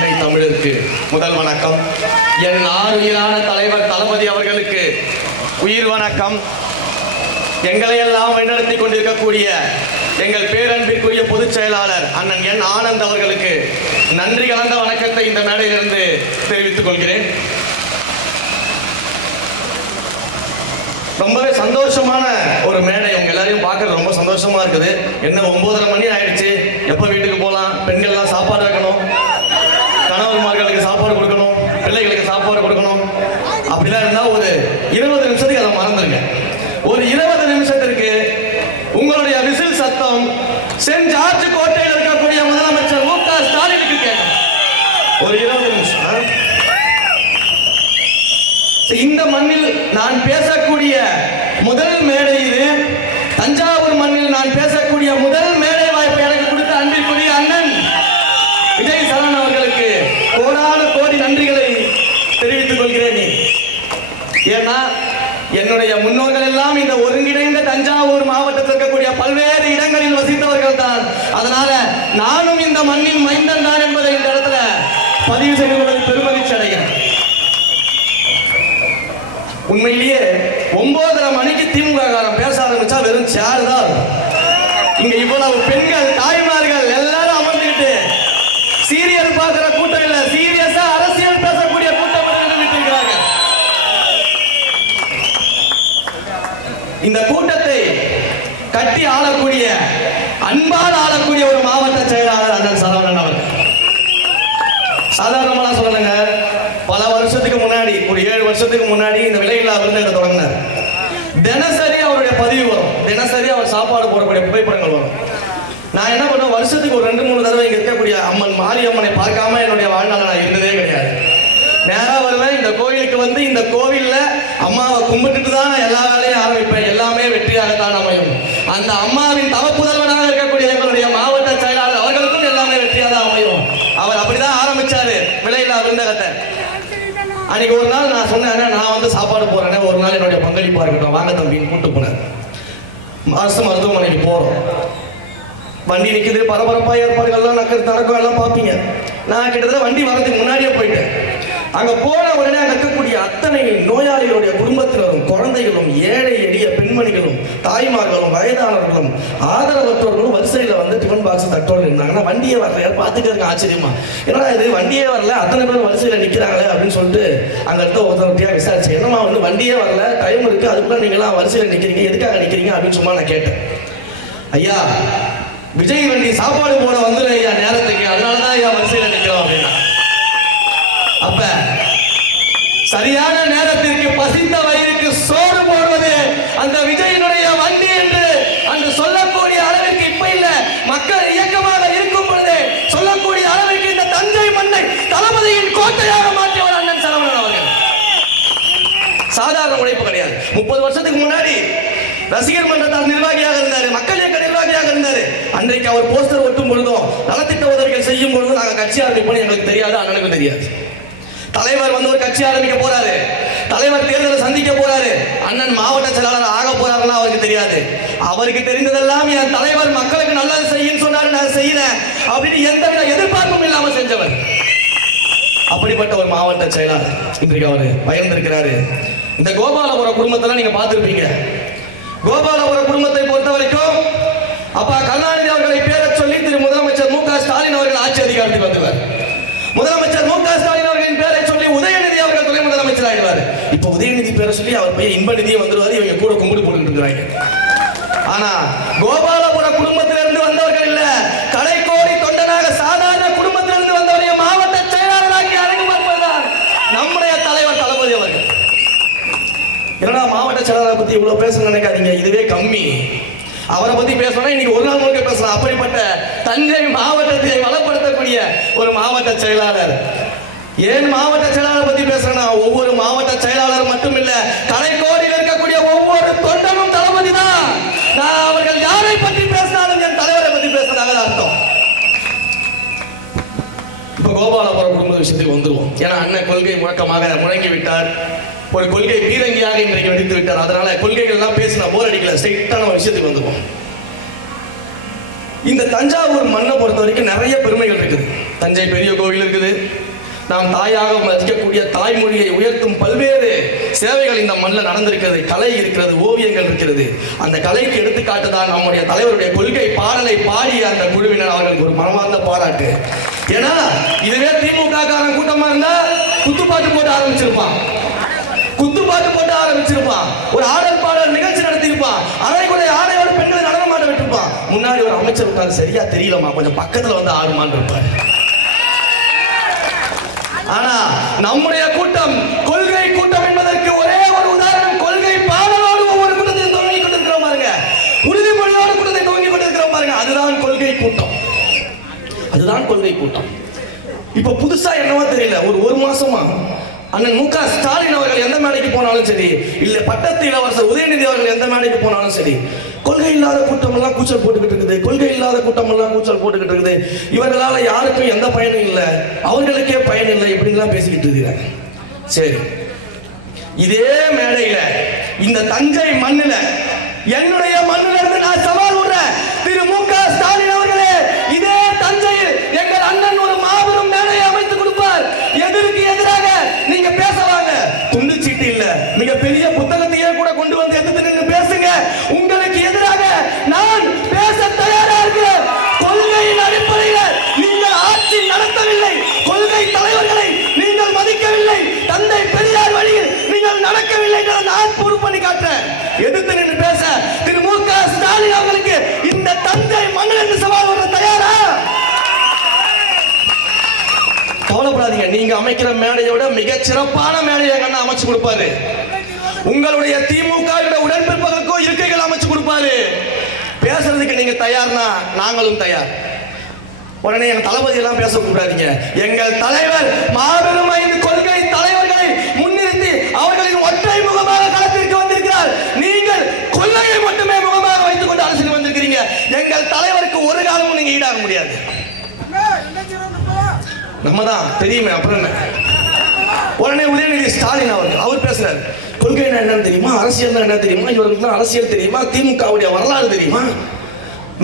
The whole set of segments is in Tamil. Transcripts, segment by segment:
அன்னை தமிழுக்கு முதல் வணக்கம். என் ஆறுயிரான தலைவர் தளபதி அவர்களுக்கு உயிர் வணக்கம். எங்களையெல்லாம் வழிநடத்தி கொண்டிருக்கக்கூடிய எங்கள் பேரன்பிற்குரிய பொதுச் செயலாளர் அண்ணன் என் ஆனந்த் அவர்களுக்கு நன்றி கலந்த வணக்கத்தை இந்த மேடையிலிருந்து தெரிவித்துக் கொள்கிறேன். ரொம்பவே சந்தோஷமான ஒரு மேடை, உங்க எல்லாரையும் பார்க்கறது ரொம்ப சந்தோஷமா இருக்குது. என்ன 9:30 மணி ஆயிடுச்சு, எப்போ வீட்டுக்கு போகலாம்? பெண்கள்லாம் சாப்பாடு வைக்கணும், கணவன்மார்களுக்கு சாப்பாடு கொடுக்கணும், பிள்ளைகளுக்கு சாப்பாடு கொடுக்கணும். அப்படிலாம் இருந்தா ஒரு 20 நிமிஷத்துக்கு அதை மறந்துருங்க. ஒரு 20 நிமிஷத்திற்கு உங்களுடைய விசில் சத்தம் சென்ட் ஜார்ஜ் கோட்டையில் இருக்கக்கூடிய முதலமைச்சர் மு க ஸ்டாலினுக்கு கேட்கும். ஒரு 20 நிமிஷம். இந்த மண்ணில் நான் பேசக்கூடிய முதல் மேடை இது. தஞ்சாவூர் மண்ணில் நான் பேசக்கூடிய முதல் மேடை வாய்ப்பை எனக்கு கொடுத்த அன்பிற்குரிய அண்ணன் விஜய் சரண் அவர்களுக்கு கோடான கோடி நன்றிகளை தெரிவித்துக் கொள்கிறேன். ஏன்னா என்னுடைய முன்னோர்கள் எல்லாம் இந்த ஒருங்கிணைந்த தஞ்சாவூர் மாவட்டத்தில் இருக்கக்கூடிய பல்வேறு இடங்களில் வசித்தவர்கள் தான். அதனால நானும் இந்த மண்ணின் மைந்தன் தான் என்பதை இந்த இடத்துல பதிவு செய்து கொள்வதில் பெருமகிழ்ச்சி அடைகிறேன். உண்மையிலேயே 9:30 மணிக்கு திமுக பேச ஆரம்பிச்சா வெறும் சேர் தான் இருக்கும். இங்க இவ்வளவு பெண்கள், தாய்மார்கள் எல்லாரும் அமர்ந்துகிட்டு சீரியல் பார்க்கிற கூட்டம் இல்ல, சீரியஸா அரசியல் பேசக்கூடிய கூட்டம் இருக்கிறார்கள். இந்த கூட்டத்தை கட்டி ஆளக்கூடிய, அன்பால் ஆளக்கூடிய ஒரு மாவட்ட செயலாளர் அண்ணன் சரவணன் அவர்கள். சாதாரணமா சொல்லலைங்க, பல வருஷத்துக்கு முன்னாடி, ஒரு 7 வருஷத்துக்கு முன்னாடி இந்த விலையில்லா விருந்தினரை தொடங்கினார். தினசரி அவருடைய பதிவு வரும், தினசரி அவர் சாப்பாடு போடக்கூடிய புகைப்படங்கள் வரும். நான் என்ன பண்ணுவேன், வருஷத்துக்கு ஒரு 2-3 தடவை இங்க இருக்கக்கூடிய அம்மன் மாரியம்மனை பார்க்காம என்னுடைய வாழ்நாள் நான் இருந்ததே கிடையாது. நேரா வருவேன், இந்த கோவிலுக்கு வந்து இந்த கோவில்ல அம்மாவை கும்பிட்டுட்டு தான் நான் எல்லா வேலையும் ஆரம்பிப்பேன். எல்லாமே வெற்றியாகத்தான் அமையும். அந்த அம்மாவின் தவப்புதல்வனாக இருக்கக்கூடிய எங்களுடைய மாவட்ட செயலாளர் அவர்களுக்கும் எல்லாமே வெற்றியாக தான் அமையும். அவர் அப்படிதான் ஆரம்பிச்சாரு விலையில்லா விருந்தகத்தை. அன்னைக்கு ஒரு நாள் நான் சொன்னேன், நான் வந்து சாப்பாடு போறேன், ஒரு நாள் என்னுடைய பங்களிப்பா இருக்கட்டும், வாங்க தம்பின்னு கூட்டு போனேன். அரசு மருத்துவமனைக்கு போறோம், வண்டி நிற்குது, பரபரப்பா ஏற்பாடுகள்லாம் நடக்கும், எல்லாம் பார்ப்பீங்க. நான் கிட்டத்தட்ட வண்டி வரதுக்கு முன்னாடியே போயிட்டேன். அங்க போன உடனே அங்க இருக்கக்கூடிய அத்தனை நோயாளிகளுடைய குடும்பத்தினரும், குழந்தைகளும், ஏழை எளிய பெண்மணிகளும், தாய்மார்களும், வயதானவர்களும், ஆதரவற்றவர்களும் வரிசையில வந்து டிஃபன் பாக்ஸ் தட்டோடு இருந்தாங்கன்னா வண்டியே வரல. பார்த்துட்டு இருக்க ஆச்சரியமா, என்னடா இது வண்டியே வரல, அத்தனை பேர் வரிசையில நிக்கிறாங்களே அப்படின்னு சொல்லிட்டு அங்க இருக்க ஒருத்தவர்கிட்டயா விசாரிச்சு, என்னமா வந்து வண்டியே வரல, டைம் இருக்கு, அதுக்குள்ள நீங்க எல்லாம் வரிசையில நிக்கிறீங்க, எதுக்காக நிக்கிறீங்க அப்படின்னு சும்மா நான் கேட்டேன். ஐயா, விஜய் வண்டி சாப்பாடு போட வந்துடும் ஐயா நேரத்துக்கு, அதனாலதான் ஐயா வரிசையில நிக்கிறோம் அப்படின்னா. அப்ப சரியான நேரத்திற்கு பசித்த வயிறுக்கு சோறு போடுவது அந்த விஜயினுடைய வண்டி என்று அன்று சொல்லக்கூடிய அளவிற்கு இப்ப இல்ல, மக்கள் இயக்கமாக இருக்கும் பொழுது சொல்லக்கூடிய அளவிற்கு இந்த தஞ்சை மண்ணை தளபதியின் கோட்டையாக மாற்றியவர் அண்ணன் சரவணன் அவர்கள். சாதாரண உழைப்பு கிடையாது. 30 வருஷத்துக்கு முன்னாடி ரசிகர் மன்றத்தால் நிர்வாகியாக இருந்தாரு, மக்கள் இயக்க நிர்வாகியாக இருந்தாரு. அன்றைக்கு அவர் போஸ்டர் ஒட்டும் பொழுதும், நலத்திட்ட உதவிகள் செய்யும் பொழுதும் நாங்க கட்சி ஆரம்பிப்போம் எங்களுக்கு தெரியாது, அண்ணனுக்கு தெரியாது. தலைவர் வந்து ஒரு கட்சி ஆரம்பிக்க போறாரு, தலைவர் தேர்தலை சந்திக்க போறாரு, அண்ணன் மாவட்ட செயலாளர் ஆக போறாருன்னா அவருக்கு தெரியாது. அவருக்கு தெரிந்ததெல்லாம் என் தலைவர் மக்களுக்கு நல்லது செய்யும் சொன்னாரு, நான் செய்யறேன் அப்படின்னு எந்தவித எதிர்பார்ப்பும் இல்லாம செஞ்சவர். அப்படிப்பட்ட ஒரு மாவட்ட செயலாளர் இன்றைக்கு அவரு பயந்திருக்கிறாரு. இந்த கோபாலபுர குடும்பத்துல நீங்க பார்த்திருப்பீங்க. கோபாலபுர குடும்பத்தை பொறுத்த வரைக்கும் அப்பா கருணாநிதி அவர்களை பேர சொல்லி திரு முதலமைச்சர் மு க ஸ்டாலின் அவர்கள் ஆட்சி அதிகாரத்துக்கு வந்தவர். முதலமைச்சர் மு க ஸ்டாலின் அவர்களின் பேரை சொல்லி உதயநிதி அவர்கள் துணை முதலமைச்சர் ஆயிடுவார். இப்ப உதயநிதி பேரை சொல்லி அவர் பையன் இன்பநிதியை வந்துருவாரு, இவங்க கூட கும்பிடு போட்டுக்கிட்டு இருக்கிறாங்க. ஆனா கோபாலபுர குடும்பத்திலிருந்து வந்தவர்கள் இல்ல, கடைக்கோடி தொண்டனாக சாதாரண குடும்பத்திலிருந்து வந்தவரைய மாவட்ட செயலாளராகி அழகுபடுவதுதான் நம்முடைய தலைவர் தளபதி அவர்கள். என்னடா மாவட்ட செயலாளரை பத்தி இவ்வளவு பேச நினைக்காதீங்க, இதுவே கம்மி. அவரை பத்தி பேசணும் இன்னைக்கு ஒரு நாள் முழுக்க பேசலாம். அப்படிப்பட்ட தஞ்சை மாவட்டத்தை வளப்படுத்தக்கூடிய ஒரு மாவட்ட செயலாளர். ஏன் மாவட்ட செயலாளர் பத்தி பேசுறேன்னா, ஒவ்வொரு மாவட்ட செயலாளர் மட்டும் இல்ல, கடைக்கோடியில் இருக்கக்கூடிய ஒவ்வொரு தொண்டனும் தளபதி தான். நான் அவர்கள் யாரை பற்றி பேசினாலும் என் தலைவரை பத்தி பேசுறதாக அர்த்தம். இப்ப கோபாலபுர குடும்ப விஷயத்துக்கு வந்துருவோம். ஏன்னா அண்ணன் கொள்கை முழக்கமாக முழங்கி விட்டார், ஒரு கொள்கை பீரங்கியாக இன்றைக்கு வெடித்து விட்டார். அதனால கொள்கைகள் எல்லாம் பேசினா போர் அடிக்கல, ஸ்ட்ரைட்டான ஒரு விஷயத்துக்கு வந்துருவோம். இந்த தஞ்சாவூர் மண்ணை பொறுத்த வரைக்கும் நிறைய பெருமைகள் இருக்குது. தஞ்சை பெரிய கோவில் இருக்குது. நாம் தாயாக மதிக்கக்கூடிய தாய்மொழியை உயர்த்தும் பல்வேறு சேவைகள் இந்த மண்ணில் நடந்திருக்கிறது. கலை இருக்கிறது, ஓவியங்கள் இருக்கிறது. அந்த கலைக்கு எடுத்துக்காட்டு தான் நம்முடைய தலைவருடைய கொள்கை பாடலை பாடிய அந்த குழுவினர். அவர்களுக்கு ஒரு மனமார்ந்த பாராட்டு. ஏன்னா இதுவே திமுக காரன் கூட்டமா இருந்தா குத்துப்பாட்டு போட்டு ஆரம்பிச்சிருப்பான், ஒரு ஆடல் பாடல் நிகழ்ச்சி நடத்தியிருப்பான், அரைக்குறை ஆடையோட பெண்களை நடனமாட விட்டுருப்பான். முன்னாடி ஒரு அமைச்சர் உட்கார்ந்து சரியா தெரியலமா, கொஞ்சம் பக்கத்துல வந்து ஆடுமான்னு இருப்பார். ஆனா நம்முடைய கூட்டம் கொள்கை கூட்டம் என்பதற்கு ஒரே ஒரு உதாரணம், கொள்கை பாடலோடு ஒவ்வொரு கூட்டத்தையும் துவங்கி கொண்டிருக்கிறோம் பாருங்க, உறுதிமொழியோடு கூட்டத்தை துவங்கி கொண்டிருக்கிறோம் பாருங்க. அதுதான் கொள்கை கூட்டம், அதுதான் கொள்கை கூட்டம். இப்ப புதுசா என்னவோ தெரியல, ஒரு மாசமா அண்ணன் மு க ஸ்டாலின் அவர்கள் எந்த மேடைக்கு போனாலும் சரி, இல்ல பட்டத்து இளவரசர் உதயநிதி அவர்கள் எந்த மேடைக்கு போனாலும் சரி, கொள்கை இல்லாத கூட்டம் எல்லாம் கூச்சல் போட்டுக்கிட்டு இருக்குது, கொள்கை இல்லாத கூட்டம் எல்லாம் கூச்சல் போட்டுக்கிட்டு இருக்குது, இவர்களால யாருக்கும் எந்த பயனும் இல்லை, அவர்களுக்கே பயன் இல்லை, இப்படிலாம் பேசிக்கிட்டு இருக்கிறாங்க. சரி, இதே மேடையில இந்த தஞ்சை மண்ணில, என்னுடைய மண்ணில இருந்து நான் சவால் விடுறேன், திரு மு க ஸ்டாலின் அவர்களே, இதே தஞ்சையில் எங்கள் அண்ணன் ஒரு மாபெரும் மேடையை அமைத்து கொடுப்பார். எதிர்க்கு எதிராக நீங்க பேசவாங்க, துண்டு சீட்டு இல்ல, மிகப்பெரிய புத்தகத்தையே கூட கொண்டு வந்து எதிர்த்து நின்று பேசுங்க. உங்களுக்கு எதிராக நான் பேச தயாரா இருக்கிறேன். கொள்கையின் அடிப்படையில் நீங்கள் ஆட்சி நடத்தவில்லை, கொள்கை தலைவர்களை நீங்கள் மதிக்கவில்லை, தந்தை பெரியார் வழியில் நீங்கள் நடக்கவில்லை, நான் ப்ரூவ் பண்ணி காட்டுறேன். எதிர்த்து நின்று பேச திரு மு க ஸ்டாலின் அவர்களுக்கு இந்த தஞ்சை மண்ணில் இருந்து சவால் வர தயாரா? கவலைப்படாதீங்க, நீங்க அமைக்கிற மேடையோட மிக சிறப்பான மேடையை கண்ணா அமைச்சு கொடுப்பாரு. உங்களுடைய திமுக உடன்பிறப்புகளுக்கோ இருக்கைகள் அமைச்சு கொடுப்பாரு. பேசுறதுக்கு நீங்க தயார்னா நாங்களும் தயார். உடனே எங்க தளபதி எல்லாம் பேச கூடாதீங்க. எங்கள் தலைவர் மாபெரும் 5 கொள்கை தலைவர்களை முன்னிறுத்தி அவர்களின் ஒற்றை முகமாக களத்திற்கு வந்திருக்கிறார். நீங்கள் கொள்கையை மட்டுமே முகமாக வைத்துக் கொண்டு அரசியல் வந்திருக்கிறீங்க. எங்கள் தலைவருக்கு ஒரு காலமும் நீங்க ஈடாக முடியாது. நம்ம தான் தெரியுமே, அப்புறம் என்ன? உடனே உதயநிதி ஸ்டாலின் அவர் பேசுறாரு, கொள்கை என்னன்னு தெரியுமா, அரசியல் என்ன தெரியுமா, இவருக்கு அரசியல் தெரியுமா, திமுகவுடைய வரலாறு தெரியுமா,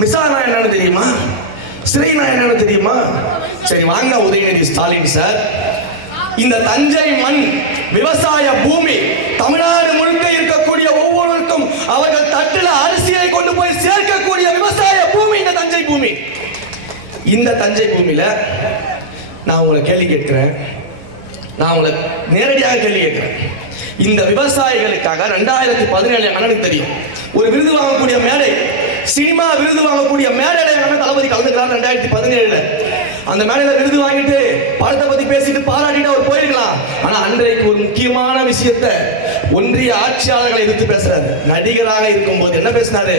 மிசானா என்னன்னு தெரியுமா, சிறைனா என்னன்னு தெரியுமா? சரி வாங்க உதயநிதி ஸ்டாலின் சார், இந்த தஞ்சை மண் விவசாய பூமி, தமிழ்நாடு முழுக்க இருக்கக்கூடிய ஒவ்வொருவருக்கும் அவர்கள் தட்டுல அரிசியை கொண்டு போய் சேர்க்கக்கூடிய விவசாய பூமி இந்த தஞ்சை பூமி. இந்த தஞ்சை பூமியில நான் உங்களை கேள்வி கேட்கிறேன், நான் உங்களை நேரடியாக கேள்வி கேட்கிறேன். இந்த விவசாயிகளுக்காக 2017 அண்ணனுக்கு தெரியும், ஒரு விருது வாங்கக்கூடிய மேடை, சினிமா விருது வாங்கக்கூடிய மேடையில அண்ணன் தளபதி கலந்துக்கிறார் 2017. அந்த மேடையில விருது வாங்கிட்டு படத்தை பத்தி பேசிட்டு பாராட்டிட்டு அவர் போயிருக்கலாம். ஆனா அன்றைக்கு ஒரு முக்கியமான விஷயத்தை ஒன்றிய ஆட்சியாளர்களை எதிர்த்து பேசுறாரு. நடிகராக இருக்கும்போது என்ன பேசினாரு?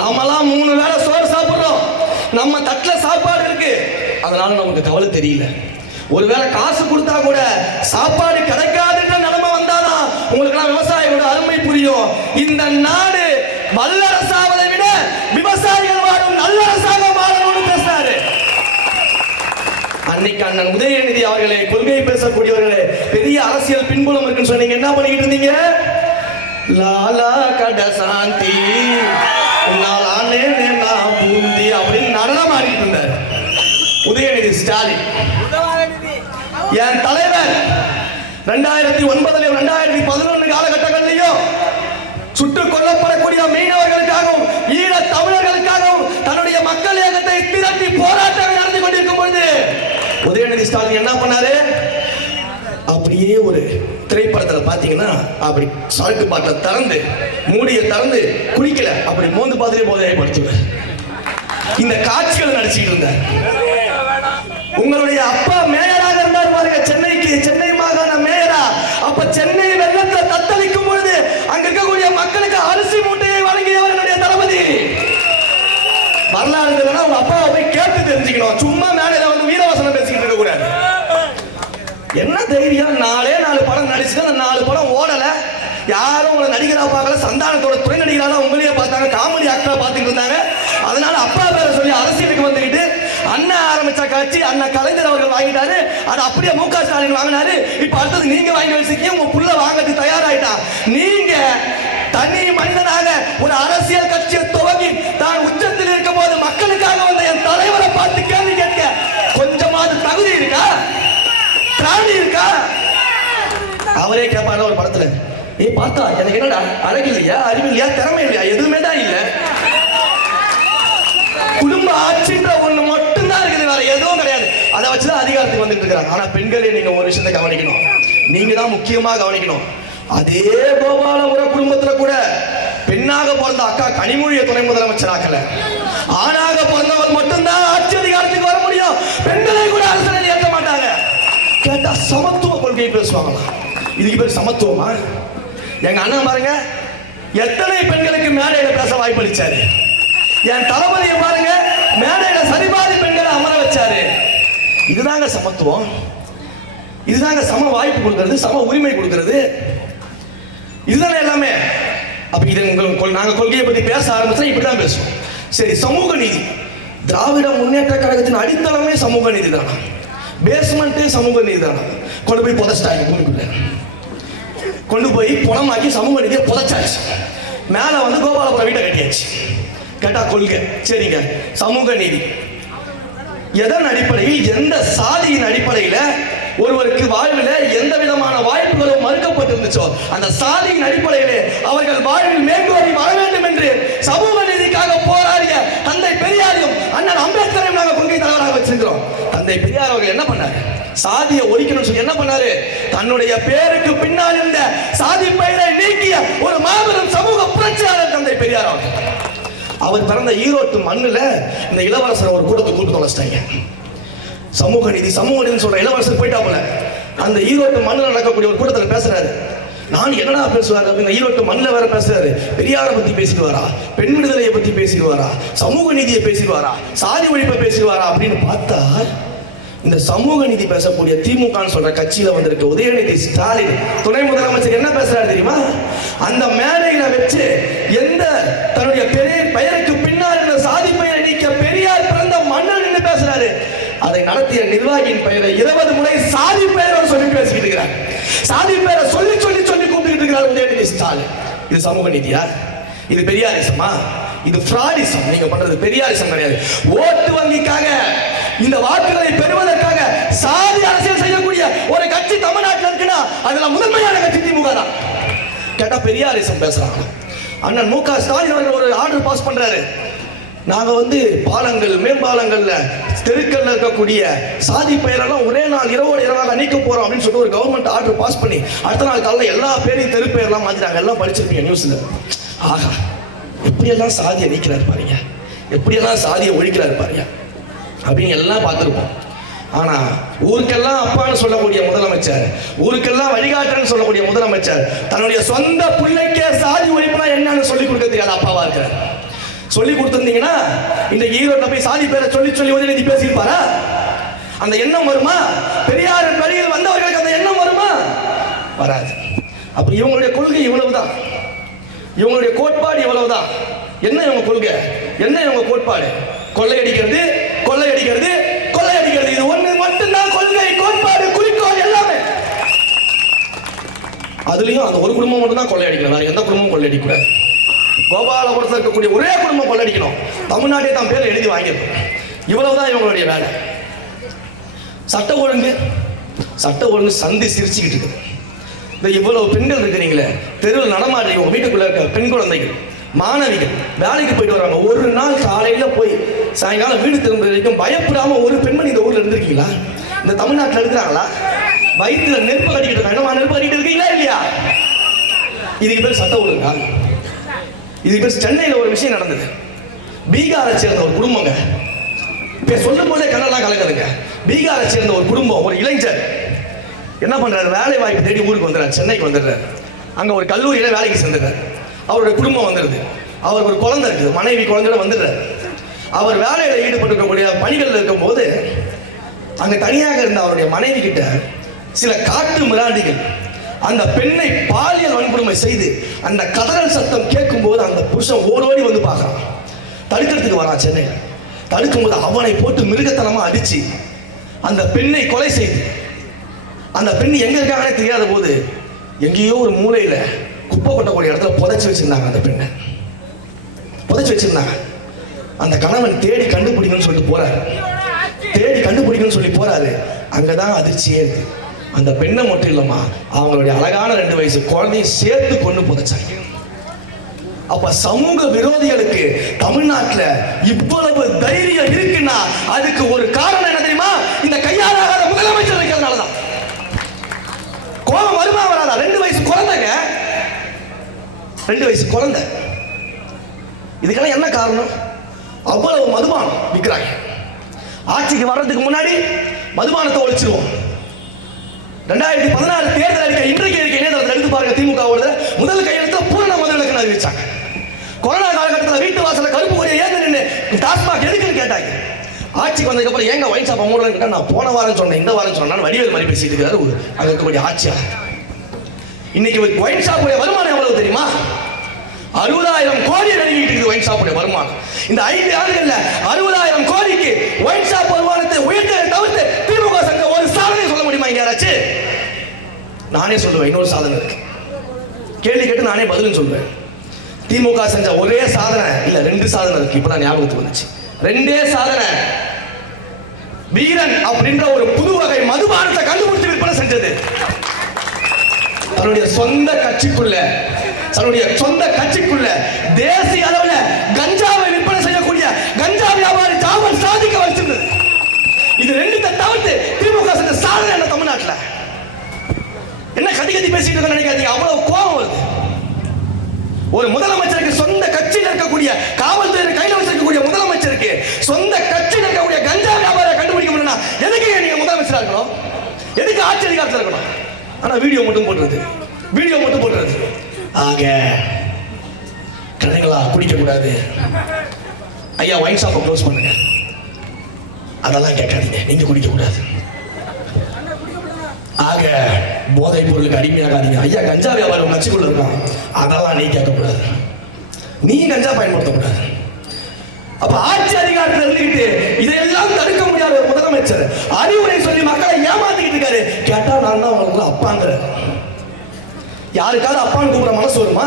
நாமெல்லாம் 3 வேளை சோறு சாப்பிடுறோம், நம்ம தட்டுல சாப்பாடு இருக்கு, அதனால நமக்கு கவலை தெரியல. ஒருவேளை காசு கொடுத்தா கூட சாப்பாடு கிடைக்காதுன்ற நிலைமை வந்தாதான் உங்களுக்கு எல்லாம் விவசாயிகளோட அருமை புரியும். இந்த நாடு வல்லரசாவதை விட விவசாயிகள் வாழும் நல்லரசாக வாழணும்னு பேசினாரு. அன்னைக்கு அண்ணன் உதயநிதி அவர்களே, கொள்கை பேசக்கூடியவர்களே, பெரிய அரசியல் பின்புலம் இருக்குன்னு சொன்னீங்க, என்ன பண்ணிக்கிட்டு இருந்தீங்க? லாலா கட சாந்தி பூந்தி அப்படின்னு நடனம் ஆடிட்டு இருந்தார் உதயநிதி ஸ்டாலின். என் தலைவர் 2009 2011 காலகட்டங்களிலும் சுட்டுக் கொல்லப்படக்கூடிய மீனவர்களுக்காகவும் ஈழ தமிழர்களுக்காகவும் தன்னுடைய மக்கள் இயக்கத்தை திரட்டி போராட்டம் நடந்து கொண்டிருக்கும் பொழுது உதயநிதி ஸ்டாலின் என்ன பண்ணாரு? அப்படியே ஒரு திரைப்படத்துல பாத்தீங்கன்னா அப்படி சரக்கு பாட்டில திறந்து மூடிய திறந்து குளிக்கல, அப்படி மோந்து பாத்திலே போதையை படுத்துவேன். இந்த காட்சிகள் நடிச்சுட்டு இருந்தார். உங்களுடைய அப்பா மேயராக இருந்தார் பாருங்க, சென்னை மாகாண மேயரா. அப்ப சென்னை வெள்ளத்துல தத்தளிக்கும் பொழுது அங்க இருக்கக்கூடிய மக்களுக்கு அரிசி மூட்டையை வழங்கியவர் என்னுடைய தளபதி. வரலாறு உங்க அப்பாவை போய் கேட்டு தெரிஞ்சுக்கணும், சும்மா மேடையில வந்து வீரவசனம் பேசிக்கிட்டு இருக்க கூடாது. என்ன தைரியம்? 4 படம் நடிச்சுட்டு அந்த 4 படம் ஓடல, யாரும் உங்களை நடிகரா பார்க்கல, சந்தானத்தோட துணை நடிகராக உங்களையே பார்த்தாங்க, காமெடி ஆக்டரா பார்த்துட்டு இருந்தாங்க. அதனால அப்பா பேரை சொல்லி அரசியலுக்கு வந்துக்கிட்டு அண்ணன் ஆரம்பிச்ச கட்சி அண்ணன் கலைஞர் அவர்கள் வாங்கிட்டாரு, அது அப்படியே மு க ஸ்டாலின் வாங்கினாரு. இப்ப அடுத்தது நீங்க வாங்கி வச்சிருக்கீங்க, உங்க புள்ள வாங்கறதுக்கு தயாராயிட்டா. நீங்க தனி மனிதனாக ஒரு அரசியல் கட்சியை துவங்கி தான் உச்சத்தில் இருக்கும் போது மக்களுக்காக வந்த என் தலைவரை பார்த்து படத்துல, ஏய் பார்த்தா எனக்கு என்னடா அழகு இல்லையா, அறிவு இல்லையா, திறமை இல்லையா, எதுவுமே தான் இல்ல, குடும்ப ஆட்சின்ற ஒண்ணு மட்டும்தான் இருக்குது, வேற எதுவும் கிடையாது. அதை வச்சுதான் அதிகாரத்துக்கு வந்துட்டு இருக்காங்க. ஆனா பெண்களே நீங்க ஒரு விஷயத்தை கவனிக்கணும், நீங்க தான் முக்கியமா கவனிக்கணும். அதே கோபாலபுர குடும்பத்துல கூட பெண்ணாக பிறந்த அக்கா கனிமொழியை துணை முதலமைச்சராக்கல, ஆணாக பிறந்தவர் மட்டும்தான் ஆட்சி அதிகாரத்துக்கு வர முடியும். பெண்களை கூட அரசியலில் ஏற்க மாட்டாங்க. கேட்டா சமத்துவ கொள்கையை பேசுவாங்களா? இதுக்கு பேர் சமத்துவமா? எங்க அண்ணன் பாருங்க, எத்தனை பெண்களுக்கு மேடையில பேச வாய்ப்பளிச்சாரு. என் தளபதியை பாருங்க, மேடையில சரிபாதி பெண்களை அமர வச்சாரு. இதுதாங்க சமத்துவம், இதுதாங்க சம வாய்ப்பு கொடுக்கிறது, சம உரிமை கொடுக்கிறது, இதுதானே எல்லாமே. அப்ப இது நாங்க கொள்கையை பத்தி பேச ஆரம்பிச்சா இப்படிதான் பேசுவோம். சரி, சமூக நீதி. திராவிட முன்னேற்ற கழகத்தின் அடித்தளமே சமூக நீதி தானா? பேஸ்மெண்டே சமூக நீதி தானா? கொண்டு போய் புதைச்சிட்டாங்க பூமிக்குள்ள, கொண்டு போய் புலமாக்கி சமூக நீதியை புதைச்சாச்சு. மேல வந்து கோபாலபுரம் வீட்டை கட்டியாச்சு. கேட்டா கொள்கை. சரிங்க, சமூக நீதி எதன் அடிப்படையில், எந்த சாதியின் அடிப்படையில் ஒருவருக்கு வாழ்வில் எந்த விதமான வாய்ப்புகளும் மறுக்கப்பட்டிருந்துச்சோ அந்த சாதியின் அடிப்படையிலே அவர்கள் வாழ்வில் மேற்கோறி வர வேண்டும் என்று சமூக நீதிக்காக போராடிய தந்தை பெரியாரையும் அண்ணன் அம்பேத்கரையும் நாங்கள் கொள்கை தலைவராக வச்சிருக்கிறோம். தந்தை பெரியார் அவர்கள் என்ன பண்ணாரு? சாதியை ஒழிக்கணும்னு சொல்லி என்ன பண்ணாரு? தன்னுடைய பேருக்கு பின்னால் இருந்த சாதி பெயரை நீக்கிய ஒரு மாபெரும் சமூக புரட்சியாளர் தந்தை பெரியார் அவர்கள். அவர் பிறந்த ஈரோட்டு மண்ணுல இந்த இளவரசர் ஒரு கூட்டத்தை கூட்டு தொலைச்சிட்டாங்க. சமூக நீதி சமூக நீதி சொல்ற இளவரசர் போயிட்டாப்புல அந்த ஈரோட்டு மண்ணில் நடக்கக்கூடிய ஒரு கூட்டத்தில் பேசுறாரு. நான் என்னடா பேசுவாரு அப்படின்னு ஈரோட்டு மண்ணில் வேற பேசுறாரு. பெரியாரை பத்தி பேசிடுவாரா, பெண் விடுதலையை பத்தி பேசிடுவாரா, சமூக நீதியை பேசிடுவாரா, சாதி ஒழிப்பை பேசிடுவாரா அப்படின்னு பார்த்தா இந்த சமூக நீதி பேசக்கூடிய திமுக சொல்ற கட்சியில வந்திருக்க உதயநிதி ஸ்டாலின் துணை முதலமைச்சர் என்ன பேசுறாரு தெரியுமா? அந்த மேடையில வச்சு எந்த தன்னுடைய பெயருக்கு பின்னால் இருந்த சாதி பெயரை நீக்க பெரியார் பிறந்த மண்ணில் நின்று பேசுறாரு. அதை நடத்திய நிர்வாகியின் பெயரை 20 முறை சாதி பெயரை சொல்லி பேசிக்கிட்டு இருக்கிறார். சாதி பெயரை சொல்லி சொல்லி சொல்லி கூப்பிட்டு இருக்கிறார் உதயநிதி ஸ்டாலின். இது சமூக நீதியா? இது பெரியாரிசமா? இது ஃப்ராடிசம். நீங்க பண்றது பெரியாரிசம் கிடையாது. ஓட்டு வங்கிக்காக, இந்த வாக்குகளை பெறுவதற்காக சாதி அரசியல் செய்யக்கூடிய ஒரு கட்சி தமிழ்நாட்டில் இருக்குன்னா அதுல முதன்மையான கட்சி திமுக தான். கேட்டா பெரியாரிசம் பேசுறாங்க. அண்ணன் மு க ஸ்டாலின் அவர்கள் ஒரு ஆர்டர் பாஸ் பண்றாரு. நாங்க வந்து பாலங்கள், மேம்பாலங்கள்ல, தெருக்கள்ல இருக்கக்கூடிய சாதி பெயரெல்லாம் ஒரே நாள் இரவோடு இரவாக நீக்க போறோம் அப்படின்னு சொல்லிட்டு ஒரு கவர்மெண்ட் ஆர்டர் பாஸ் பண்ணி அடுத்த நாள் காலையில் எல்லா பேரையும் தெரு பெயர்லாம் மாத்திட்டாங்க. எல்லாம் படிச்சிருப்பீங்க நியூஸ்ல. ஆகா, எப்படியெல்லாம் சாதியை நீக்கிறாரு பாருங்க, எப்படியெல்லாம் சாதியை ஒழிக்கிறாரு பாருங்க அப்படின்னு எல்லாம் பார்த்துருப்போம். ஆனா ஊருக்கெல்லாம் அப்பான்னு சொல்லக்கூடிய முதலமைச்சர், ஊருக்கெல்லாம் வழிகாட்டுன்னு சொல்லக்கூடிய முதலமைச்சர் தன்னுடைய சொந்த பிள்ளைக்கே சாதி ஒழிப்புனா என்னன்னு சொல்லி கொடுக்க தெரியாத அப்பாவா இருக்கிறார். சொல்லி கொடுத்திருந்தீங்கன்னா இந்த ஈரோட்ல போய் சாதி பேரை சொல்லி சொல்லி உதயநிதி பேசியிருப்பாரா? அந்த எண்ணம் வருமா? பெரியார் வழியில் வந்தவர்களுக்கு அந்த எண்ணம் வருமா? வராது. அப்ப இவங்களுடைய கொள்கை இவ்வளவுதான், இவங்களுடைய கோட்பாடு இவ்வளவுதான். என்ன இவங்க கொள்கை, என்ன இவங்க கோட்பாடு? கொள்ளையடிக்கிறது, கொள்ளையடிக்கிறது, கொள்ளையடிக்கிறது. இது ஒண்ணு மட்டும்தான் கொள்கை, கோட்பாடு, குறிக்கோள் எல்லாமே. அதுலயும் அந்த ஒரு குடும்பம் மட்டும் தான் கொள்ளையடிக்கணும், வேற எந்த குடும்பமும் கொள்ளையடிக்கூடாது. கோபாலபுரத்தில் இருக்கக்கூடிய ஒரே குடும்பம் கொள்ளடிக்கணும், தமிழ்நாட்டை தான் பேர் எழுதி வாங்கியிருக்கோம். இவ்வளவுதான் இவங்களுடைய வேலை. சட்ட ஒழுங்கு, சட்ட ஒழுங்கு சந்தி சிரிச்சுக்கிட்டு இருக்கு. இந்த இவ்வளவு பெண்கள் இருக்கிறீங்களே, தெருவில் நடமாடுறீங்க, வீட்டுக்குள்ள இருக்க பெண் குழந்தைகள், மாணவிகள் வேலைக்கு போயிட்டு வராங்க. ஒரு நாள் காலையில போய் சாயங்காலம் வீடு திரும்ப வரைக்கும் பயப்படாம ஒரு பெண்மணி இந்த ஊர்ல இருந்திருக்கீங்களா? இந்த தமிழ்நாட்டில் இருக்கிறாங்களா? வயிற்றுல நெருப்பு கட்டிக்கிட்டு இருக்காங்க. நெருப்பு கட்டிக்கிட்டு இருக்கீங்களா இல்லையா? இதுக்கு பேர் சட்ட ஒழுங்கா? இதுக்கு சென்னையில் ஒரு விஷயம் நடந்தது. பீகாரை சேர்ந்த ஒரு குடும்பங்க, சொல்லும் போதே கண்ணெல்லாம் கலக்குதுங்க. பீகாரை சேர்ந்த ஒரு குடும்பம், ஒரு இளைஞர் என்ன பண்றாரு? வேலை வாய்ப்பு தேடி ஊருக்கு வந்துடுறாரு, சென்னைக்கு வந்துடுறாரு. அங்க ஒரு கல்லூரியில வேலைக்கு சேர்ந்துடுறாரு. அவருடைய குடும்பம் வந்துடுது. அவருக்கு ஒரு குழந்தை இருக்குது, மனைவி குழந்தையோட வந்துடுறாரு. அவர் வேலையில ஈடுபட்டு இருக்கக்கூடிய பணிகள் இருக்கும் போது அங்க தனியாக இருந்த அவருடைய மனைவி கிட்ட சில காட்டு மிராண்டிகள் அந்த பெண்ணை பாலியல் வன்கொடுமை செய்து அந்த கதறல் சத்தம் கேட்கும் போது அந்த புருஷன் ஓடோடி வந்து பார்க்கறான். தடுக்கிறதுக்கு வரான் சென்னையில். தடுக்கும் போது அவனை போட்டு மிருகத்தனமா அடிச்சு அந்த பெண்ணை கொலை செய்து, அந்த பெண் எங்க இருக்காங்கன்னு தெரியாத போது எங்கேயோ ஒரு மூலையில குப்பை கொட்டக்கூடிய இடத்துல புதைச்சு வச்சிருந்தாங்க. அந்த பெண்ணை புதைச்சு வச்சிருந்தாங்க. அந்த கணவன் தேடி கண்டுபிடிக்கணும்னு சொல்லிட்டு போறாரு. தேடி கண்டுபிடிக்கணும்னு சொல்லி போறாரு. அங்கதான் அதிர்ச்சியே இருக்கு. அந்த பெண்ணை மட்டும் இல்லம்மா, அவங்களுடைய அழகான 2 வயசு குழந்தையும் சேர்த்து கொண்டு புதைச்சாங்க. அப்ப சமூக விரோதிகளுக்கு தமிழ்நாட்டில் இவ்வளவு தைரியம் இருக்குன்னா அதுக்கு ஒரு காரணம் என்ன தெரியுமா? இந்த கையாளாத முதலமைச்சர் இருக்கிறதுனாலதான். கோபம் வருமா வராதா? 2 வயசு குழந்தைங்க, 2 வயசு குழந்தை. இதுக்கெல்லாம் என்ன காரணம்? அவ்வளவு மதுபானம் விற்கிறாங்க. ஆட்சிக்கு வர்றதுக்கு முன்னாடி மதுபானத்தை ஒழிச்சிருவோம். 2016 தேர்தல் அறிக்கை இன்றைக்கு இணையதளத்தில் எடுத்து பாருங்க. திமுக முதல் கையெழுத்து பூரண முதல்வருக்கு அறிவிச்சாங்க. கொரோனா காலகட்டத்தில் வீட்டு வாசல கருப்பு கொடியை ஏன் நின்று டாஸ்மாக் எதுக்குன்னு கேட்டாங்க. ஆட்சிக்கு வந்ததுக்கு அப்புறம் ஏங்க ஒயின் ஷாப் மூடலன்னு கேட்டா, நான் போன வாரம் சொன்னேன், இந்த வாரம் சொன்னேன், வடிவேல் மாதிரி பேசிட்டு இருக்காரு அங்க இருக்கக்கூடிய ஆட்சியாளர். இன்னைக்கு ஒயின் ஷாப்புடைய வருமானம் எவ்வளவு தெரியுமா? 60,000 கோடி நெருங்கிட்டு இருக்குது ஒயின் ஷாப்புடைய வருமானம். இந்த 5 ஆண்டுகள்ல 60,000 கோடிக்கு ஒயின் ஷாப் வருமானத்தை உயர்த்ததை தவிர்த்து திமுக செஞ்ச ஒரு சாதனை சொல்ல முடியுமா? இங்க யாராச்சும்? நானே சொல்லுவேன், இன்னொரு சாதனை இருக்கு. கேள்வி கேட்டு நானே பதிலும் சொல்லுவேன். திமுக செஞ்ச ஒரே சாதனை இல்ல, 2 சாதனை இருக்கு. இப்ப நான் ஞாபகத்துக்கு வந்துச்சு. 2 சாதனை. வீரன் அப்படின்ற ஒரு புது வகை மதுபானத்தை கண்டுபிடிச்சு விற்பனை செஞ்சது. தன்னுடைய சொந்த கட்சிக்குள்ள தேசிய அளவில் கஞ்சாவை விற்பனை செய்யக்கூடிய கஞ்சா வியாபாரி ஜாபர் சாதிக்க வச்சிருந்தது. இது 2 தவிர்த்து திமுக செஞ்ச சாதனை என்ன தமிழ்நாட்டில்? என்ன கதி பேசிட்டு இருக்க நினைக்காதீங்க, அவ்வளவு கோபம் வருது. ஒரு முதலமைச்சருக்கு சொந்த கட்சியில் இருக்கக்கூடிய காவல்துறை கையில் வச்சிருக்கக்கூடிய முதலமைச்சருக்கு சொந்த கட்சியில் இருக்கக்கூடிய கஞ்சா வியாபாரியை கண்டுபிடிக்க முடியும்னா எதுக்கு நீங்க முதலமைச்சரா இருக்கணும்? எதுக்கு ஆட்சி அதிகாரத்தில் இருக்கணும்? ஆனா வீடியோ மட்டும் போட்டுறது. ஆக கடைகளா குடிக்க கூடாது, ஐயா ஒயின் ஷாப்பை க்ளோஸ் பண்ணுங்க, அதெல்லாம் கேட்காதீங்க, நீங்க குடிக்க கூடாது. ஆக போதைப் பொருளுக்கு அடிமையாகாதீங்க, ஐயா கஞ்சா வியாபாரம் கட்சிக்குள்ள இருக்கான், அதெல்லாம் நீ கேட்கக்கூடாது, நீ கஞ்சா பயன்படுத்தக்கூடாது. அப்ப ஆட்சி அதிகாரத்தில் இருந்துகிட்டு இதையெல்லாம் தடுக்க முடியாத ஒரு முதலமைச்சர் அறிவுரை சொல்லி மக்களை ஏமாத்திக்கிட்டு இருக்காரு. கேட்டா நான் தான் உங்களுக்கு அப்பாங்கிற. யாருக்காவது அப்பான்னு கூப்பிட மனசு வருமா?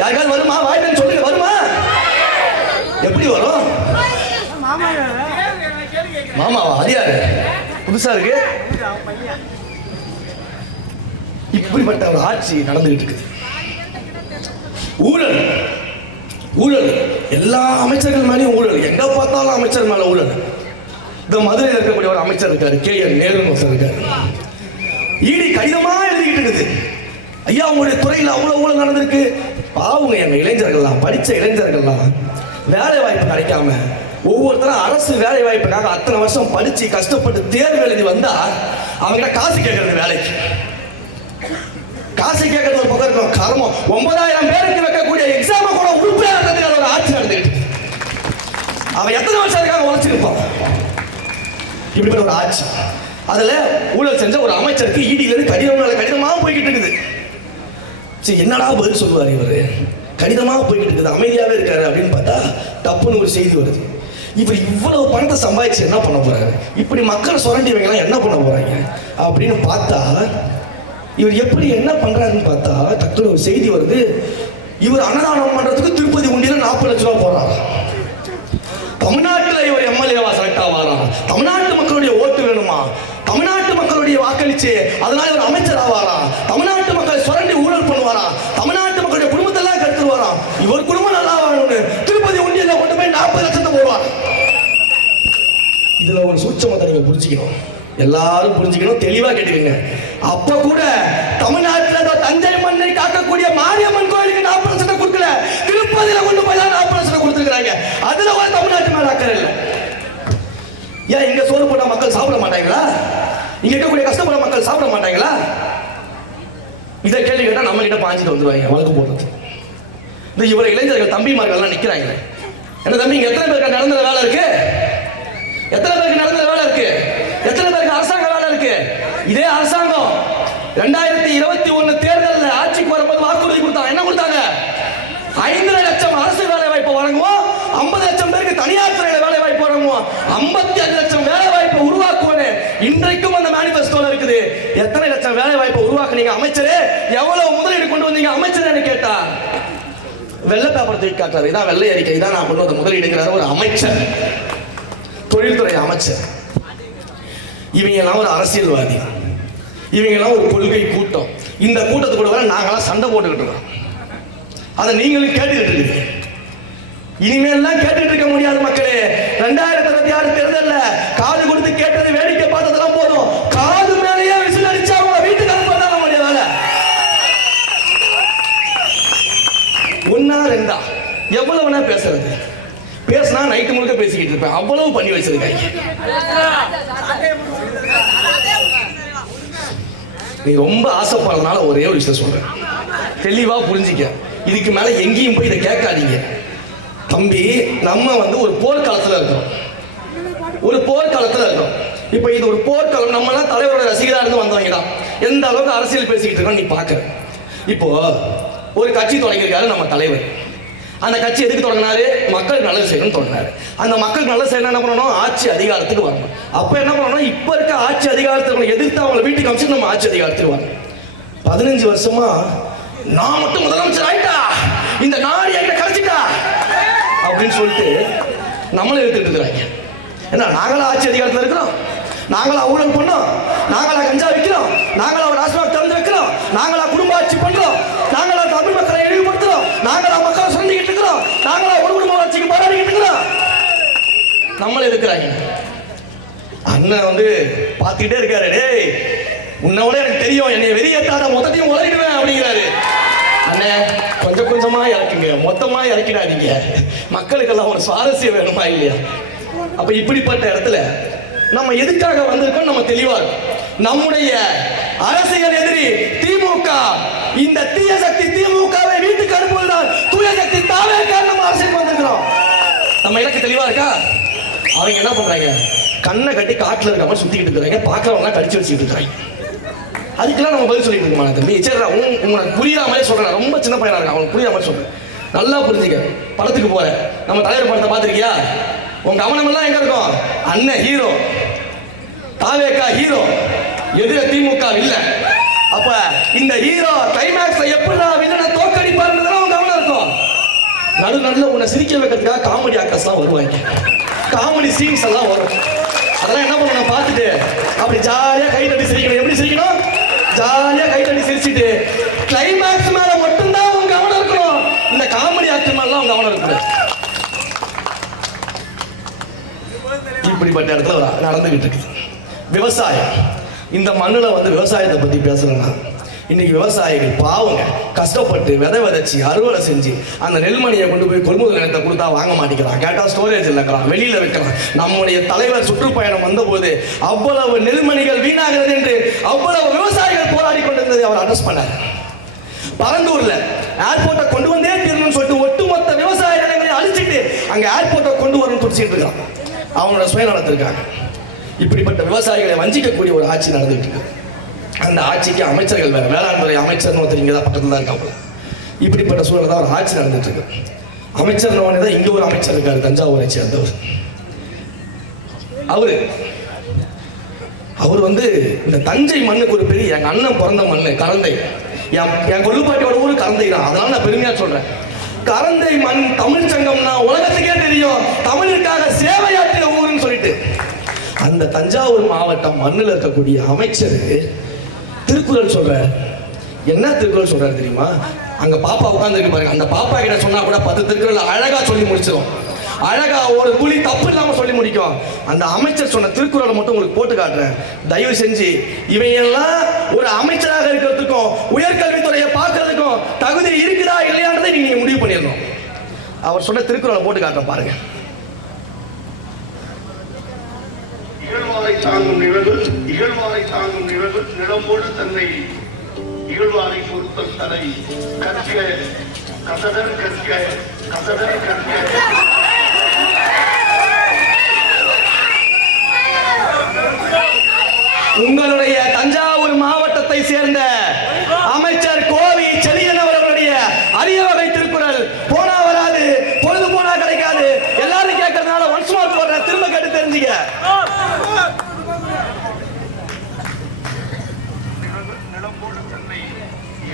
யாருக்காவது வருமா? வாய்ப்பு சொல்லுங்க, வருமா? எப்படி வரும்? மாமாவா? அது யாரு? புதுசா இருக்கு. இப்படிப்பட்ட ஒரு ஆட்சி நடந்துகிட்டு இருக்குது. ஊழல் எல்லா அமைச்சர்கள் மேலேயும் ஊழல், எங்க பார்த்தாலும் அமைச்சர் மேல ஊழல். இந்த மதுரையில் இருக்கக்கூடிய ஒரு அமைச்சர் இருக்காரு, KN நேருன்னு ஒருத்தர் இருக்காரு. ஈடி கடிதமா எழுதிக்கிட்டு இருக்குது, ஐயா உங்களுடைய துறையில் அவ்வளவு ஊழல் நடந்திருக்கு. பாவங்க எங்க இளைஞர்கள்லாம், படிச்ச இளைஞர்கள்லாம் வேலை வாய்ப்பு கிடைக்காம ஒவ்வொருத்தரும் அரசு வேலை வாய்ப்புக்காக அத்தனை வருஷம் படிச்சு கஷ்டப்பட்டு தேர்வு எழுதி வந்தா அவங்க காசு கேட்கறது, வேலைக்கு காசு கேட்கறது ஒரு பக்கம் இருக்கும். கர்மம் 9,000 பேருக்கு வைக்கக்கூடிய எக்ஸாம கூட உறுப்பினர் ஒரு ஆட்சி நடந்துட்டு அவன் எத்தனை வருஷம் அதுக்காக உழைச்சிருப்பான். இப்படிப்பட்ட ஒரு ஆட்சி, அதுல ஊழல் செஞ்ச ஒரு அமைச்சருக்கு ஈடியில இருந்து கடிதமாக போய்கிட்டு இருக்குது. சரி, என்னடா பதில் சொல்லுவார் இவரு? கடிதமாக போய்கிட்டு இருக்குது, அமைதியாவே இருக்காரு அப்படின்னு பார்த்தா தப்புன்னு ஒரு செய்தி வருது. இவர் இவ்வளவு பணத்தை சம்பாதிச்சு என்ன பண்ண போறாரு? இப்படி மக்கள் சுரண்டி வைக்கலாம் என்ன பண்ண போறாங்க அப்படின்னு பார்த்தா இவர் எப்படி என்ன பண்றாருன்னு பார்த்தா டக்குனு ஒரு செய்தி வருது. இவர் அன்னதானம் பண்றதுக்கு திருப்பதி உண்டியில 40 லட்சம் ரூபாய் போடுறாங்க. தமிழ்நாட்டில் இவர் எம்எல்ஏவா செலக்ட் ஆவாரா? தமிழ்நாட்டு மக்களுடைய ஓட்டு வேணுமா? தமிழ்நாட்டு மக்களுடைய வாக்களிச்சு அதனால இவர் அமைச்சர் ஆவாரா? தமிழ்நாட்டு மக்கள் சுரண்டி ஊழல் பண்ணுவாரா? தமிழ்நாட்டு மக்களுடைய குடும்பத்தெல்லாம் கெடுத்துருவாரா? இவர் குடும்பம் நல்லா வாழணும்னு திருப்பதி உண்டியில கொண்டு போய் 40 லட்சத்தை போடுவார். இதுல ஒரு சூட்சமத்தை நீங்க புரிஞ்சுக்கணும், எல்லாரும் புரிஞ்சுக்கணும், தெளிவா கேட்டுக்கங்க. அப்ப கூட தமிழ்நாட்டில் தஞ்சை மண்ணை காக்கக்கூடிய மாரியம்மன் கோயிலுக்கு 40 லட்சத்தை கொடுக்கல, திருப்பதியில கொண்டு போய் தான் 40 லட்சத்தை கொடுத்துருக்காங்க. அதுல ஒரு தமிழ்நாட்டு மேல அக்கறை இல்லை. ஏன் இங்க சோறு போட்ட மக்கள் சாப்பிட மாட்டாங்களா? இங்க இருக்கக்கூடிய கஷ்டப்பட மக்கள் சாப்பிட மாட்டாங்களா? இதை கேள்வி கேட்டா நம்ம கிட்ட பாஞ்சிட்டு வந்துருவாங்க வழக்கு போடுறது. இந்த இவர இளைஞர்கள் தம்பிமார்கள்லாம் நிக்கிறாங்க. என்ன தம்பி, இங்க எத்தனை பேருக்கு நடந்த வேலை இருக்கு? எத்தனை பேருக்கு நடந்த வேலை இருக்கு? எத்தனை பேருக்கு அரசாங்க வேலை இருக்கு? இதே அரசாங்கம் 2021 தேர்தலில் ஆட்சிக்கு வரும்போது வாக்குறுதி கொடுத்தாங்க. என்ன கொடுத்தாங்க? 5 லட்சம் அரசு வேலை வாய்ப்பு வழங்குவோம், 50 லட்சம் பேருக்கு தனியார் துறையில வேலை வாய்ப்பு வழங்குவோம், 55 லட்சம் வேலை வாய்ப்பை உருவாக்குவோன்னு இன்றைக்கும் அந்த மேனிஃபெஸ்டோல இருக்குது. எத்தனை லட்சம் வேலை வாய்ப்பை உருவாக்குனீங்க அமைச்சரே? எவ்வளவு முதலீடு கொண்டு வந்தீங்க அமைச்சர் கேட்டா வெள்ளை பேப்பர் தூக்கி காட்டுறாரு. இதான் வெள்ளை அறிக்கை, இதான் நான் கொண்டு வந்த முதலீடுங்கிறார் ஒரு அமைச்சர், தொழில்துறை அமைச்சர். இவங்க எல்லாம் ஒரு அரசியல்வாதி. இவங்கெல்லாம் ஒரு கொள்கை கூட்டம். இந்த கூட்டத்துக்கு கூட வர நாங்களாம் சண்டை போட்டுக்கிட்டு இருக்கோம். அதை நீங்களும் கேட்டுக்கிட்டு இருக்கீங்க. இனிமேல்லாம் கேட்டுட்டு இருக்க முடியாது மக்களே. 2026 தேர்தலில் காது கொடுத்து கேட்டது வேடிக்கை பார்த்ததெல்லாம் போதும். காது மேலேயே விசில் அடிச்சா அவங்க வீட்டுக்கு அனுப்பதான் நம்முடைய வேலை. ஒன்னா ரெண்டா எவ்வளவுனா பேசுறது, பேசினா நைட்டு முழுக்க பேசிக்கிட்டு இருப்பேன். அவ்வளவு பண்ணி வச்சிருக்காங்க. நீ ரொம்ப ஆசைப்படுறதுனால ஒரே ஒரு விஷயம் சொல்றேன், தெளிவா புரிஞ்சிக்க. இதுக்கு மேல எங்கேயும் போய் இதை கேட்காதீங்க தம்பி. நம்ம ஒரு போர்க்காலத்துல இருக்கோம், ஒரு போர்க்காலத்துல இருக்கோம். இப்ப இது ஒரு போர்க்காலம். நம்ம எல்லாம் தலைவரோட ரசிகரா இருந்து வந்தவங்க தான். எந்த அளவுக்கு அரசியல் பேசிக்கிட்டு இருக்கோம் நீ பாக்க. இப்போ ஒரு கட்சி தொடங்கியிருக்காரு நம்ம தலைவர். அந்த கட்சி எதுக்கு தொடங்கினாரு? மக்களுக்கு நல்லது செய்யணும்னு தொடங்கினாரு. அந்த மக்களுக்கு நல்லது செய்யணும் என்ன பண்ணணும்? ஆட்சி அதிகாரத்துக்கு வரணும். அப்ப என்ன பண்ணணும்? இப்ப இருக்க ஆட்சி அதிகாரத்தை எதிர்த்து அவங்களை வீட்டுக்கு அமைச்சு நம்ம ஆட்சி அதிகாரத்துக்கு வரணும். 15 வருஷமா நான் மட்டும் முதலமைச்சர் ஆயிட்டா, இந்த நாடு எங்க கழிச்சிட்டா அப்படின்னு சொல்லிட்டு நம்மளை எடுத்துட்டு இருக்கிறாங்க. ஏன்னா நாங்களா ஆட்சி அதிகாரத்தில் இருக்கிறோம், நாங்களா ஊழல் பண்ணோம், நாங்களா கஞ்சா வைக்கிறோம், நாங்களா ராஜ்மாக் திறந்து வைக்கிறோம், நாங்களா குடும்ப ஆட்சி பண்றோம், நாங்களா தமிழ் மக்களை இழிவுபடுத்துறோம், நாங்களா மக்களை சுரண்டிக்கிட்டு இருக்கிறோம், நாங்களா ஒரு குடும்ப ஆட்சிக்கு போராடிக்கிட்டு இருக்கிறோம். நம்மளை இருக்கிறாங்க. அண்ணன் பார்த்துக்கிட்டே இருக்காரு. டேய் உன்னோட எனக்கு தெரியும், என்னை வெளியேற்றாத மொத்தத்தையும் உழைடுவேன் அப்படிங்கிறாரு. அண்ணன் கொஞ்சம் கொஞ்சமா இறக்குங்க, மொத்தமா இறக்கிடாதீங்க. மக்களுக்கெல்லாம் ஒரு சுவாரஸ்யம் வேணுமா இல்லையா? அப்ப இப்படிப்பட்ட இடத்துல நம்ம எதுக்காக வந்திருக்கோம் நம்ம தெளிவா இருக்கும். நம்முடைய அரசியல் எதிரி திமுக. இந்த தீய சக்தி திமுகவை வீட்டுக்கு அனுப்புவதால் தூய சக்தி தாவே நம்ம அரசியல் வந்திருக்கிறோம். நம்ம இலக்கு தெளிவா இருக்கா? அவங்க என்ன பண்றாங்க? கண்ணை கட்டி காட்டுல இருக்க மாதிரி சுத்திக்கிட்டு இருக்கிறாங்க, பாக்குறவங்க கடிச்சு வச்சுட்டு இருக்காங்க. அதுக்கெல்லாம் நம்ம பதில் சொல்லிட்டு இருக்கோமா தம்பி? சரி உங்களுக்கு புரியாத மாதிரி சொல்றேன். ரொம்ப சின்ன பையனா இருக்கேன், அவங்களுக்கு புரியாத மாதிரி சொல்றேன். நல்லா புரிஞ்சுக்க. படத்துக்கு போற நம்ம தலைவர் படத்தை பார்த்திருக்கியா? உங்க கவனம் எல்லாம் எங்க இருக்கும்? அண்ணன் ஹீரோ, தாவேக்கா ஹீரோ, எதிர திமுக இல்ல. அப்ப இந்த ஹீரோ கிளைமேக்ஸ்ல எப்படிடா வில்லனை தோக்கடிப்பாருன்றதுல உங்க கவனம் இருக்கும். நடுநடுல உன்னை சிரிக்க வைக்கிறதுக்காக காமெடி ஆக்டர்ஸ் எல்லாம் வருவாங்க, காமெடி சீன்ஸ் எல்லாம் வரும். அதெல்லாம் என்ன பண்ணணும் பார்த்துட்டு அப்படி ஜாலியா கை தட்டி சிரிக்கணும். எப்படி சிரிக்கணும்? ஜாலியா கை தட்டி சிரிச்சுட்டு கிளைமேக்ஸ் மேல மட்டும்தான் உங்க கவனம் இருக்கணும். இந்த காமெடி ஆக்டர் மேல உங்க கவனம் இருக்கணும். இப்படிப்பட்ட இடத்துல நடந்துகிட்டு இருக்கு விவசாயம். இந்த மண்ணுல விவசாயத்தை பத்தி பேசலன்னா இன்னைக்கு விவசாயிகள் பாவங்க கஷ்டப்பட்டு விதை விதைச்சி அறுவடை செஞ்சு அந்த நெல்மணியை கொண்டு போய் கொள்முதல் நிலையத்தை கொடுத்தா வாங்க மாட்டேங்கிறான். கேட்டா ஸ்டோரேஜ் இல்லைக்கிறான், வெளியில வைக்கிறான். நம்முடைய தலைவர் சுற்றுப்பயணம் வந்தபோது அவ்வளவு நெல்மணிகள் வீணாகிறது என்று அவ்வளவு விவசாயிகள் போராடி கொண்டிருந்ததை அவர் அட்ரஸ் பண்ணார். பரந்தூர்ல ஏர்போர்ட்டை கொண்டு வந்தே தீரணும்னு சொல்லிட்டு ஒட்டுமொத்த விவசாய நிலங்களை அழிச்சிட்டு அங்க ஏர்போர்ட்டை கொண்டு வரணும்னு துடிச்சிட்டு இருக்கான். அவனோட சுயநலத்திற்காக இப்படிப்பட்ட விவசாயிகளை வஞ்சிக்கக்கூடிய ஒரு ஆட்சி நடந்துட்டு இருக்கு. அந்த ஆட்சிக்கு அமைச்சர்கள் வேற, வேளாண் துறை அமைச்சர்னு ஒருத்தர் இங்கே தான் பக்கத்தில் தான் இருக்காங்க. இப்படிப்பட்ட சூழல் தான் ஒரு ஆட்சி நடந்துட்டு இருக்கு. அமைச்சர் தான் இங்க ஒரு அமைச்சர் இருக்காரு, தஞ்சாவூரை சேர்ந்தவர். அவர் இந்த தஞ்சை மண்ணுக்கு ஒரு பெரிய, எங்க அண்ணன் பிறந்த மண்ணு கரந்தை, என் கொள்ளுப்பாட்டியோட ஊரு கரந்தை தான். அதனால நான் பெருமையா சொல்றேன். கரந்தை மண் தமிழ் சங்கம்னா உலகத்துக்கே தெரியும், தமிழுக்காக சேவையாற்றிய ஊருன்னு சொல்லிட்டு. அந்த தஞ்சாவூர் மாவட்டம் மண்ணில் இருக்கக்கூடிய அமைச்சர் திருக்குறள் சொல்ற. என்ன திருக்குறள் சொல்றாரு தெரியுமா? அங்க பாப்பா உட்கார்ந்து இருக்கு பாருங்க. அந்த பாப்பா கிட்ட சொன்னா கூட 10 திருக்குறள் அழகா சொல்லி முடிச்சிடும். அழகா ஒரு புலி தப்பு இல்லாம சொல்லி முடிக்கும். அந்த அமைச்சர் சொன்ன திருக்குறளை மட்டும் உங்களுக்கு போட்டு காட்டுறேன். தயவு செஞ்சு இவையெல்லாம் ஒரு அமைச்சராக இருக்கிறதுக்கும் உயர்கல்வித்துறையை பார்க்கறதுக்கும் தகுதி இருக்குதா இல்லையான்றதை நீங்க முடிவு பண்ணிடணும். அவர் சொன்ன திருக்குறளை போட்டு காட்டுறேன் பாருங்க. இகழ்வாரை தாங்கும் நிழல் நிலமோடு தன்னை இகழ்வாரை பொறுத்தல் தலை கற்க கசடர் கற்க கசடர் கற்க. உங்களுடைய தஞ்சாவூர் மாவட்டத்தை சேர்ந்த அமைச்சர் கோவி செழியன் அவர்களுடைய அரிய வகை திருக்குறள் போனா வராது, பொழுது போனா கிடைக்காது. எல்லாரும் கேட்கறதுனால ஒன்ஸ் மோர் போடுற, திரும்ப கேட்டு தெரிஞ்சுக்க.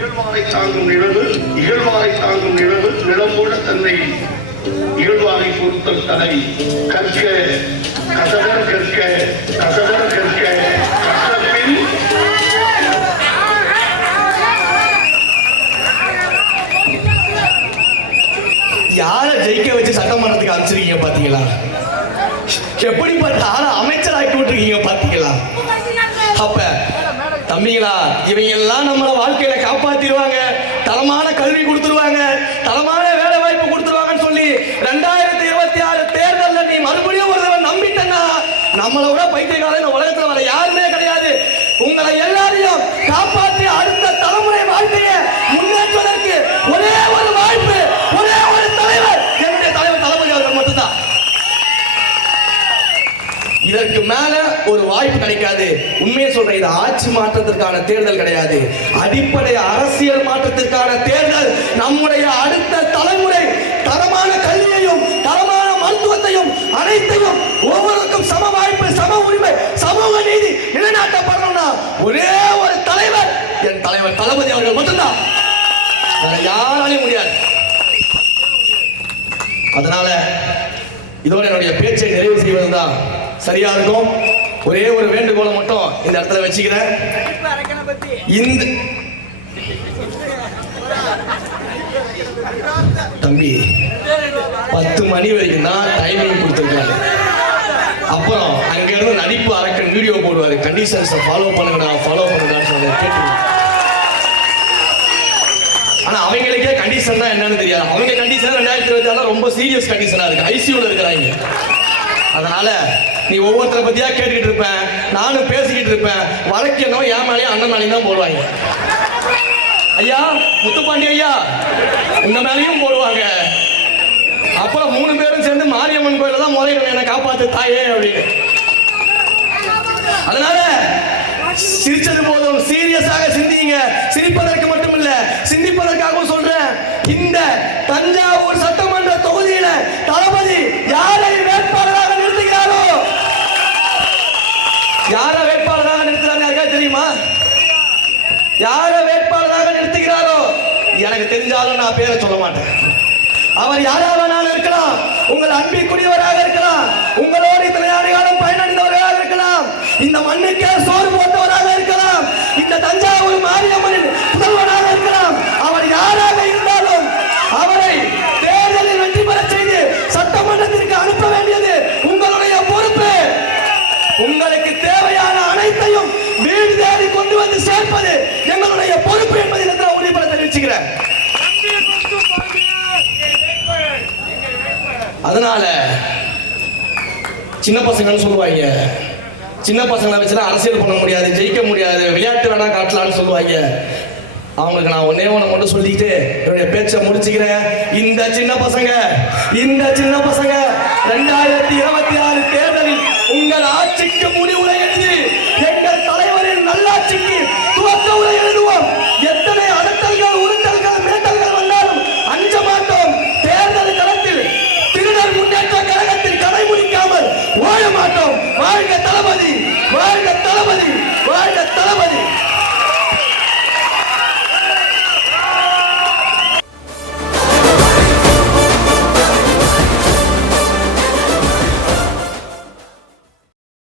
இகழ்வாரை தாங்கும் நிழல் நிலமோடு தன்னை இகழ்வாரை பொறுத்தல் தலை கற்க கசடர் கற்க கசடர் கற்க கற்றபின் வச்சு சட்டமன்றத்துக்கு அமைச்சிருக்கீங்க பாத்தீங்களா? எப்படிப்பட்ட ஆள அமைச்சராக்கி விட்டுருக்கீங்க பாத்தீங்களா? அப்ப தம்பிங்களா, இவங்க எல்லாம் நம்மள வாழ்க்கையில காப்பாத்திடுவாங்க, தரமான கல்வி கொடுத்துருவாங்க, தரமான வேலை வாய்ப்பு கொடுத்துருவாங்கன்னு சொல்லி 2026 தேர்தல்ல நீ மறுபடியும் ஒரு தடவை நம்பிட்டனா நம்மளை விட பைத்தியக்காரன் இந்த உலகத்துல வர யாருமே கிடையாது. உங்களை எல்லாரையும் காப்பாற்றி அடுத்த தலைமுறை வாழ்க்கையை முன்னேற்றுவதற்கு ஒரே ஒரு வாய்ப்பு, ஒரே ஒரு தலைவர், என்னுடைய தலைவர் தளபதி அவர்கள் மட்டும்தான். இதற்கு மேல ஒரு வாய்ப்பு கிடைக்காது. உண்மையை சொல்றேன், இது ஆட்சி மாற்றத்திற்கான தேர்தல் கிடையாது, அடிப்படை அரசியல் மாற்றத்திற்கான தேர்தல். நம்முடைய அடுத்த தலைமுறை தரமான கல்வியையும் தரமான மருத்துவத்தையும் அனைத்தையும் ஒவ்வொருக்கும் சம வாய்ப்பு, சம உரிமை, சமூக நீதி நிலைநாட்டப்படணும்னா ஒரே ஒரு தலைவர், என் தலைவர் தளபதி அவர்கள் மட்டும்தான். வேற யாராலையும் முடியாது. அதனால இதோட என்னுடைய பேச்சை நிறைவு செய்வதுதான் சரியா இருக்கும். ஒரே ஒரு வேண்டுகோளை மட்டும் இந்த இடத்துல வச்சுக்கிறேன். இந்த தம்பி 10 மணி வரைக்கும் தான் டைமிங் கொடுத்துருக்காரு. அப்புறம் அங்க இருந்து நடிப்பு அரக்கன் வீடியோ போடுவாரு, கண்டிஷன்ஸை ஃபாலோ பண்ணுங்கடா, ஃபாலோ பண்ணுங்கடான்னு சொல்லி கேட்டு. ஆனா அவங்களுக்கே கண்டிஷன் தான் என்னன்னு தெரியாது. அவங்க கண்டிஷன் 2026 ரொம்ப சீரியஸ் கண்டிஷனா இருக்கு, ஐசியூல இருக்கிறாங்க. அதனால நீ ஒவ்வொருத்தரை பத்தியா கேட்டுக்கிட்டு இருப்பேன், நானும் பேசிக்கிட்டு இருப்பேன். வழக்கணும் என் மேலேயும் அண்ணன் மேலேயும் தான் போடுவாங்க. ஐயா முத்துப்பாண்டி ஐயா உங்க மேலேயும் போடுவாங்க. அப்புறம் 3 பேரும் சேர்ந்து மாரியம்மன் கோயில தான் முறையிடணும், என்னை காப்பாத்து தாயே அப்படின்னு. அதனால சிரிச்சது போதும், சீரியஸாக சிந்திங்க. சிரிப்பதற்கு மட்டும் இல்ல, சிந்திப்பதற்காகவும் சொல்றேன். இந்த தஞ்சாவூர் சட்டமன்ற தொகுதியில தளபதி யாரை வேட்பாளராக நிறுத்துகிறாரோ, யார வேட்பாளராக நிறுத்துறாங்க தெரியுமா? யார வேட்பாளராக நிறுத்துகிறாரோ எனக்கு தெரிஞ்சாலும் நான் பேரை சொல்ல மாட்டேன். அவர் யாராவது இருக்கலாம், உங்கள் அன்பிற்குரியவராக இருக்கலாம், உங்களோடு இத்தனை ஆண்டு காலம் பயனடைந்தவர்களாக இருக்கலாம், இந்த மண்ணுக்கே சோறு போட்டவராக இருக்கலாம், இந்த தஞ்சாவூர் மாரியம்மனின் புதல்வராக இருக்கலாம். அவர் யாராக இருந்தாலும் அவரை தேர்தலில் வெற்றி பெற செய்து சட்டமன்றத்திற்கு அனுப்ப வேண்டியது உங்களுடைய பொறுப்பு. உங்களுக்கு தேவையான அனைத்தையும் வீடு தேடி கொண்டு வந்து சேர்ப்பது எங்களுடைய பொறுப்பு என்பதை நான் உறுதிபட தெரிவிச்சுக்கிறேன். அதனால சின்ன பசங்கன்னு சொல்லுவாங்க, சின்ன பசங்களை வச்சுலாம் அரசியல் பண்ண முடியாது, ஜெயிக்க முடியாது, விளையாட்டு வேணா காட்டலான்னு சொல்லுவாங்க. அவங்களுக்கு நான் ஒன்னே ஒண்ணு மட்டும் சொல்லிட்டு என்னுடைய பேச்சை முடிச்சுக்கிறேன். இந்த சின்ன பசங்க 2026 தேர்தலில் உங்கள் ஆட்சிக்கு முடிவுரை எழுதி எங்கள் தலைவரின் நல்லாட்சிக்கு